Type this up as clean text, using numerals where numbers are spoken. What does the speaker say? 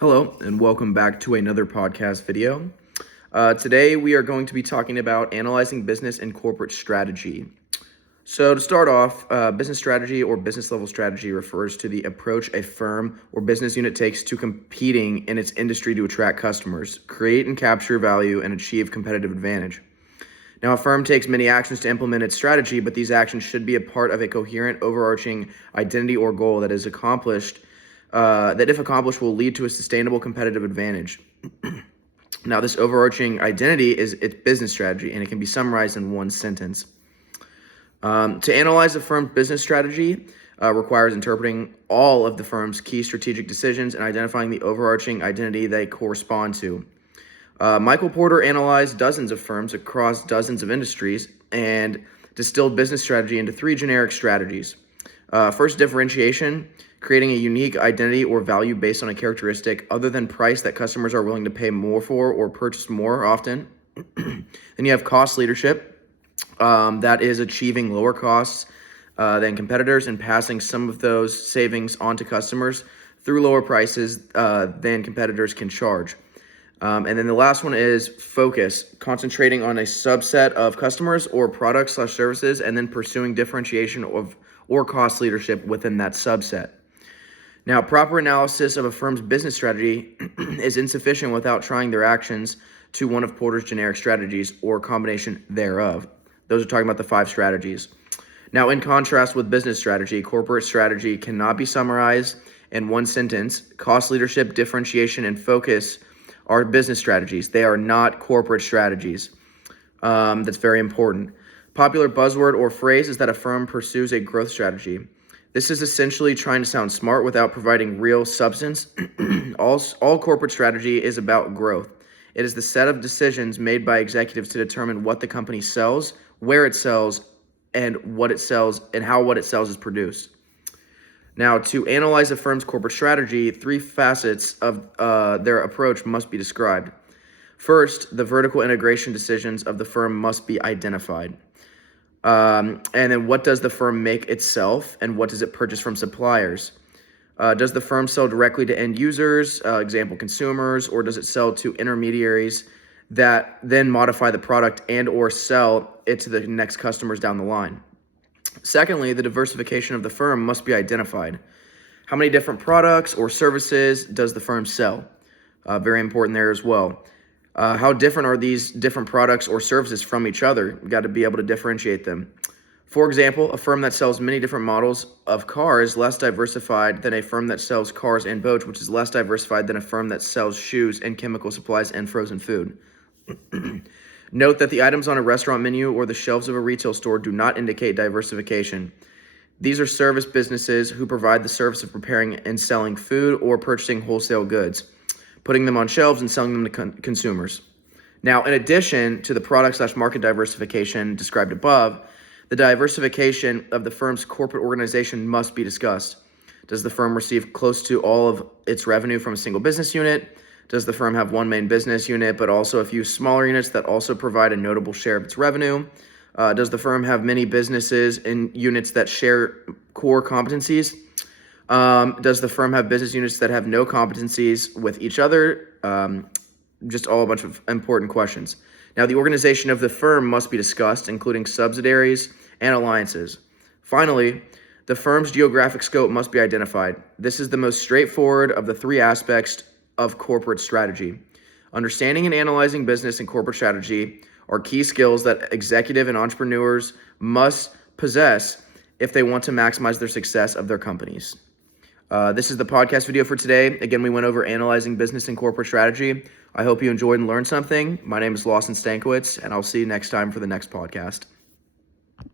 Hello, and welcome back to another podcast video. Today, we are going to be talking about analyzing business and corporate strategy. So to start off, business strategy or business level strategy refers to the approach a firm or business unit takes to competing in its industry to attract customers, create and capture value, and achieve competitive advantage. Now, a firm takes many actions to implement its strategy, but these actions should be a part of a coherent, overarching identity or goal that is accomplished, that if accomplished will lead to a sustainable competitive advantage. Now, this overarching identity is its business strategy, and it can be summarized in one sentence. To analyze a firm's business strategy requires interpreting all of the firm's key strategic decisions and identifying the overarching identity they correspond to. Michael Porter analyzed dozens of firms across dozens of industries and distilled business strategy into three generic strategies. First, differentiation, creating a unique identity or value based on a characteristic other than price that customers are willing to pay more for or purchase more often. Then you have cost leadership, that is achieving lower costs than competitors and passing some of those savings on to customers through lower prices than competitors can charge. And then the last one is focus, concentrating on a subset of customers or products/services and then pursuing differentiation or cost leadership within that subset. Now, proper analysis of a firm's business strategy is insufficient without trying their actions to one of Porter's generic strategies or combination thereof. Those are talking about the 5 strategies. Now, in contrast with business strategy, corporate strategy cannot be summarized in one sentence. Cost leadership, differentiation, and focus are business strategies. They are not corporate strategies. That's very important. Popular buzzword or phrase is that a firm pursues a growth strategy. This is essentially trying to sound smart without providing real substance. All corporate strategy is about growth. It is the set of decisions made by executives to determine what the company sells, where it sells, and what it sells, and how what it sells is produced. Now, to analyze a firm's corporate strategy, 3 facets of their approach must be described. First, the vertical integration decisions of the firm must be identified. And then what does the firm make itself, and what does it purchase from suppliers? Does the firm sell directly to end users, example consumers, or does it sell to intermediaries that then modify the product and or sell it to the next customers down the line? Secondly, the diversification of the firm must be identified. How many different products or services does the firm sell? Very important there as well. How different are these different products or services from each other? We've got to be able to differentiate them. For example, a firm that sells many different models of cars is less diversified than a firm that sells cars and boats, which is less diversified than a firm that sells shoes and chemical supplies and frozen food. Note that the items on a restaurant menu or the shelves of a retail store do not indicate diversification. These are service businesses who provide the service of preparing and selling food or purchasing wholesale goods, putting them on shelves and selling them to consumers. Now, in addition to the product/market diversification described above, the diversification of the firm's corporate organization must be discussed. Does the firm receive close to all of its revenue from a single business unit? Does the firm have one main business unit, but also a few smaller units that also provide a notable share of its revenue? Does the firm have many businesses and units that share core competencies? Does the firm have business units that have no competencies with each other? Just all a bunch of important questions. Now, the organization of the firm must be discussed, including subsidiaries and alliances. Finally, the firm's geographic scope must be identified. This is the most straightforward of the 3 aspects of corporate strategy. Understanding and analyzing business and corporate strategy are key skills that executive and entrepreneurs must possess if they want to maximize their success of their companies. This is the podcast video for today. Again, we went over analyzing business and corporate strategy. I hope you enjoyed and learned something. My name is Lawson Stankiewicz, and I'll see you next time for the next podcast.